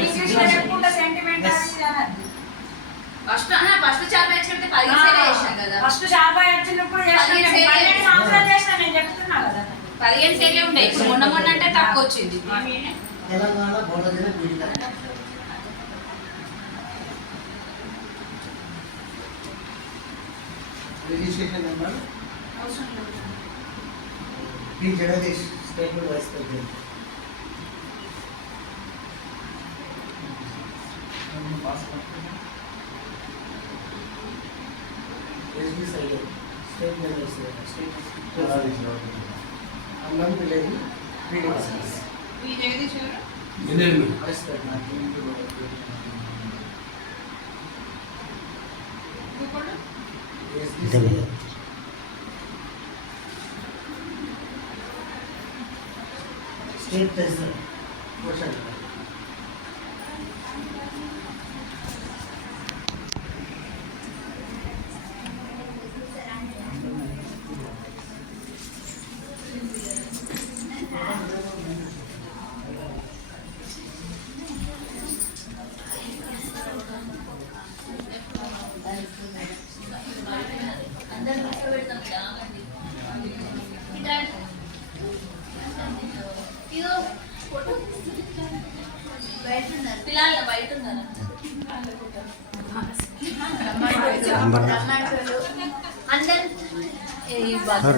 ఇంగ్లీష్లో చెప్పుకుంటే sentiment first first charge వచ్చినట్టు పదిహేను సేలే చేసినాం కదా. ఫస్ట్ షార్బా వచ్చినప్పుడు చేసిన పదిహేను నేను సేలే పన్నెండు సంవత్సరాలు చేసిన నేను చెప్తున్నా కదా. పదిహేను సేలే ఉండే. ఇప్పుడు మొన్న మొన్న అంటే తక్కువ వచ్చింది. Telangana Bahujan Peedita registration number B Jagadish statement vice president SB Syed state member state అన్నం విలేజ్ పీడిత Gelir mi? Devam. Strip desert. అందరు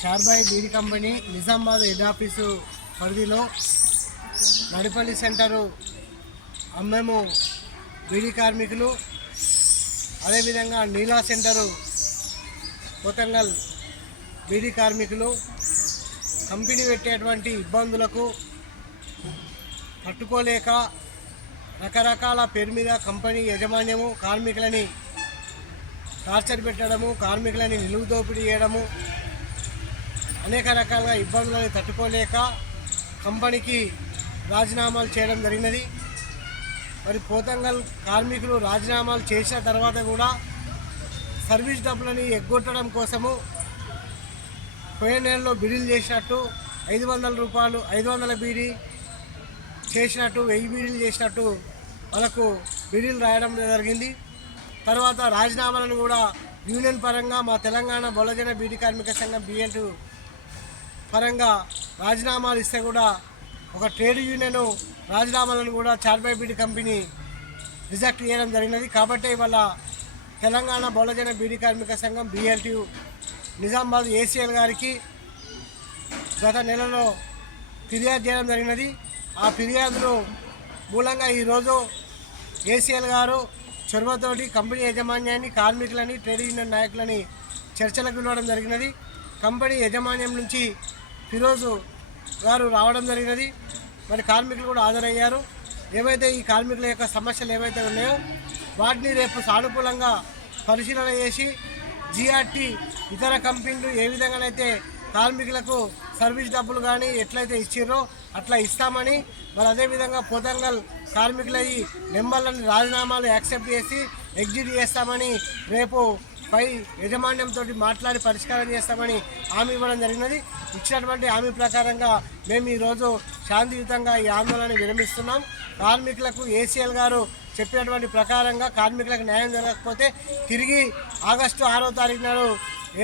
ఈ beedi company Nizamabad head office పరిధిలో నడిపల్లి సెంటరు అమ్మేము బీడీ కార్మికులు అదేవిధంగా నీలా సెంటరు కొతంగల్ బీడీ కార్మికులు కంపెనీ పెట్టేటువంటి ఇబ్బందులకు తట్టుకోలేక రకరకాల పేరు మీద కంపెనీ యజమాన్యము కార్మికులని టార్చర్ పెట్టడము కార్మికులని నిలువు దోపిడీ చేయడము అనేక రకాల ఇబ్బందులను తట్టుకోలేక కంపెనీకి రాజీనామాలు చేయడం జరిగినది. మరి పోతంగల్ కార్మికులు రాజీనామాలు చేసిన తర్వాత కూడా సర్వీస్ డబ్బులని ఎగ్గొట్టడం కోసము పోయిన నెలలో బిడీలు చేసినట్టు ఐదు వందల రూపాయలు ఐదు వందల బీడీ చేసినట్టు వెయ్యి బీడీలు చేసినట్టు వాళ్ళకు బిడీలు రాయడం జరిగింది. తర్వాత రాజీనామాలను కూడా యూనియన్ పరంగా మా తెలంగాణ బొలజన బీడీ కార్మిక సంఘం బిఎన్టు పరంగా రాజీనామాలు ఇస్తే కూడా ఒక ట్రేడ్ యూనియన్ రాజీనామాలను కూడా చార్బాయ్ కంపెనీ రిజెక్ట్ చేయడం జరిగినది. కాబట్టి ఇవాళ తెలంగాణ బహుళజన బీడీ కార్మిక సంఘం బీఎల్టీయు నిజామాబాద్ ఏసీఎల్ గారికి గత నెలలో ఫిర్యాదు చేయడం జరిగినది. ఆ ఫిర్యాదును మూలంగా ఈరోజు ఏసీఎల్ గారు చొరవతోటి కంపెనీ యాజమాన్యాన్ని కార్మికులని ట్రేడ్ యూనియన్ నాయకులని చర్చలకు పిలవడం జరిగినది. కంపెనీ యాజమాన్యం నుంచి ఫిరోజు గారు రావడం జరిగినది. మరి కార్మికులు కూడా హాజరయ్యారు. ఏవైతే ఈ కార్మికుల యొక్క సమస్యలు ఏవైతే ఉన్నాయో వాటిని రేపు సానుకూలంగా పరిశీలన చేసి జిఆర్టీ ఇతర కంపెనీలు ఏ విధంగానైతే కార్మికులకు సర్వీస్ డబ్బులు కానీ ఎట్లయితే ఇచ్చిర్రో అట్లా ఇస్తామని మరి అదేవిధంగా పోతంగల్ కార్మికుల ఈ నెంబర్లను రాజీనామాలు యాక్సెప్ట్ చేసి ఎగ్జిట్ చేస్తామని రేపు పై యజమాన్యంతో మాట్లాడి పరిష్కారం చేస్తామని హామీ ఇవ్వడం జరిగినది. ఇచ్చినటువంటి హామీ ప్రకారంగా మేము ఈరోజు శాంతియుతంగా ఈ ఆందోళన విరమిస్తున్నాం. కార్మికులకు ఏసీఎల్ గారు చెప్పినటువంటి ప్రకారంగా కార్మికులకు న్యాయం జరగకపోతే తిరిగి ఆగస్టు ఆరో తారీఖు నాడు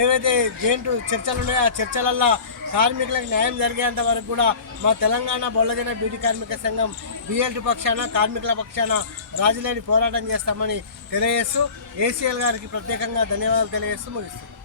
ఏవైతే జేంటు చర్చలు ఉన్నాయో ఆ చర్చలల్లో కార్మికులకు న్యాయం జరిగేంత వరకు కూడా మా తెలంగాణ బొల్లజన బీడీ కార్మిక సంఘం బీఎల్టీ పక్షాన కార్మికుల పక్షాన రాజులేని పోరాటం చేస్తామని తెలియజేస్తూ ఏసీఎల్ గారికి ప్రత్యేకంగా ధన్యవాదాలు తెలియజేస్తూ ముగిస్తుంది